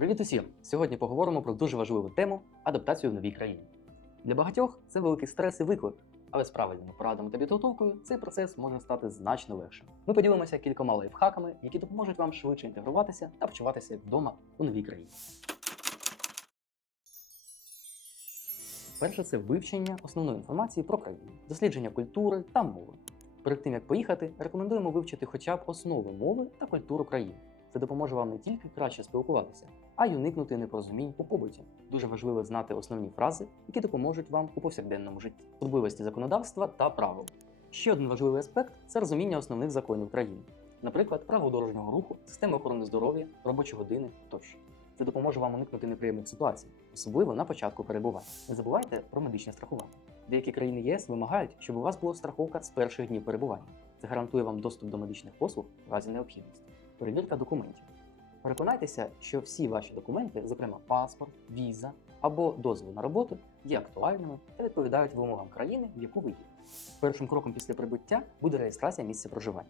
Привіт усім! Сьогодні поговоримо про дуже важливу тему адаптацію в новій країні. Для багатьох це великий стрес і виклик, але з правильними порадами та підготовкою цей процес може стати значно легшим. Ми поділимося кількома лайфхаками, які допоможуть вам швидше інтегруватися та вчуватися як вдома у новій країні. Перше це вивчення основної інформації про країну, дослідження культури та мови. Перед тим як поїхати, рекомендуємо вивчити хоча б основи мови та культуру країни. Це допоможе вам не тільки краще спілкуватися, а й уникнути непорозумінь у побуті. Дуже важливо знати основні фрази, які допоможуть вам у повсякденному житті, особливості законодавства та правил. Ще один важливий аспект це розуміння основних законів країни, наприклад, правил дорожнього руху, системи охорони здоров'я, робочі години тощо. Це допоможе вам уникнути неприємних ситуацій, особливо на початку перебування. Не забувайте про медичне страхування. Деякі країни ЄС вимагають, щоб у вас була страховка з перших днів перебування. Це гарантує вам доступ до медичних послуг в разі необхідності. Перевірка документів. Переконайтеся, що всі ваші документи, зокрема паспорт, віза або дозвіл на роботу, є актуальними та відповідають вимогам країни, в яку ви їдете. Першим кроком після прибуття буде реєстрація місця проживання.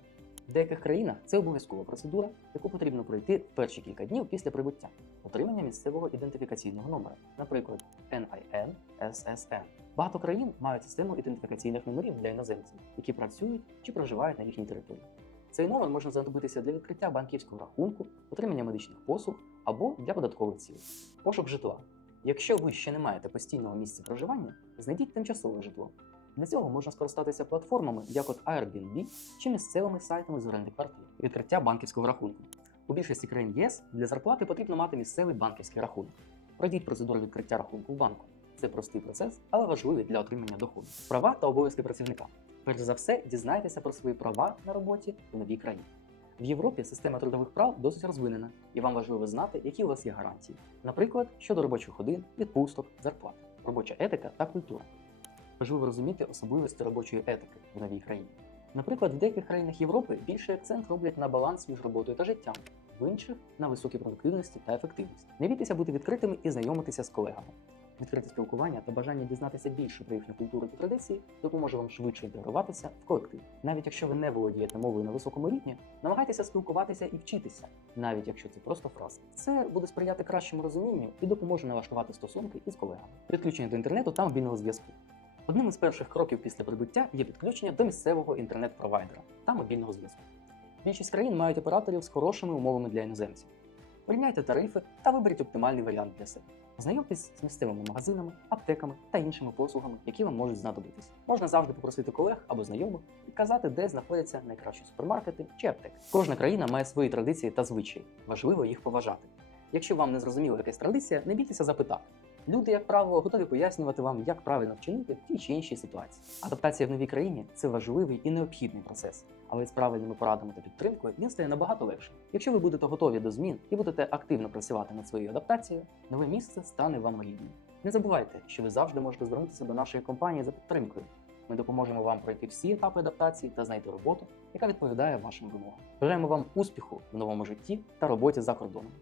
В деяких країнах це обов'язкова процедура, яку потрібно пройти в перші кілька днів після прибуття, отримання місцевого ідентифікаційного номера, наприклад, NIN, SSN. Багато країн мають систему ідентифікаційних номерів для іноземців, які працюють чи проживають на їхній території. Цей номер може знадобитися для відкриття банківського рахунку, отримання медичних послуг або для податкових цілей. Пошук житла. Якщо ви ще не маєте постійного місця проживання, знайдіть тимчасове житло. Для цього можна скористатися платформами, як от Airbnb чи місцевими сайтами з оренди квартир, відкриття банківського рахунку. У більшості країн ЄС для зарплати потрібно мати місцевий банківський рахунок. Пройдіть процедуру відкриття рахунку в банку. Це простий процес, але важливий для отримання доходу. Права та обов'язки працівника. Перш за все, дізнайтеся про свої права на роботі в новій країні. В Європі система трудових прав досить розвинена, і вам важливо знати, які у вас є гарантії. Наприклад, щодо робочих годин, відпусток, зарплат, робоча етика та культура. Важливо розуміти особливості робочої етики в новій країні. Наприклад, в деяких країнах Європи більший акцент роблять на баланс між роботою та життям, в інших на високій продуктивності та ефективності. Не бійтеся бути відкритими і знайомитися з колегами. Відкрите спілкування та бажання дізнатися більше про їхню культуру та традиції допоможе вам швидше інтегруватися в колектив. Навіть якщо ви не володієте мовою на високому рівні, намагайтеся спілкуватися і вчитися, навіть якщо це просто фраза. Це буде сприяти кращому розумінню і допоможе налаштувати стосунки із колегами. Підключення до інтернету та мобільного зв'язку. Одним із перших кроків після прибуття є підключення до місцевого інтернет-провайдера та мобільного зв'язку. Більшість країн мають операторів з хорошими умовами для іноземців. Порівняйте тарифи та виберіть оптимальний варіант для себе. Знайомтесь з місцевими магазинами, аптеками та іншими послугами, які вам можуть знадобитись. Можна завжди попросити колег або знайомих і казати, де знаходяться найкращі супермаркети чи аптеки. Кожна країна має свої традиції та звичаї. Важливо їх поважати. Якщо вам не зрозуміла якась традиція, не бійтеся запитати. Люди, як правило, готові пояснювати вам, як правильно вчинити в тій чи іншій ситуації. Адаптація в новій країні це важливий і необхідний процес, але з правильними порадами та підтримкою він стає набагато легшим. Якщо ви будете готові до змін і будете активно працювати над своєю адаптацією, нове місце стане вам рідним. Не забувайте, що ви завжди можете звернутися до нашої компанії за підтримкою. Ми допоможемо вам пройти всі етапи адаптації та знайти роботу, яка відповідає вашим вимогам. Бажаємо вам успіху в новому житті та роботі за кордоном.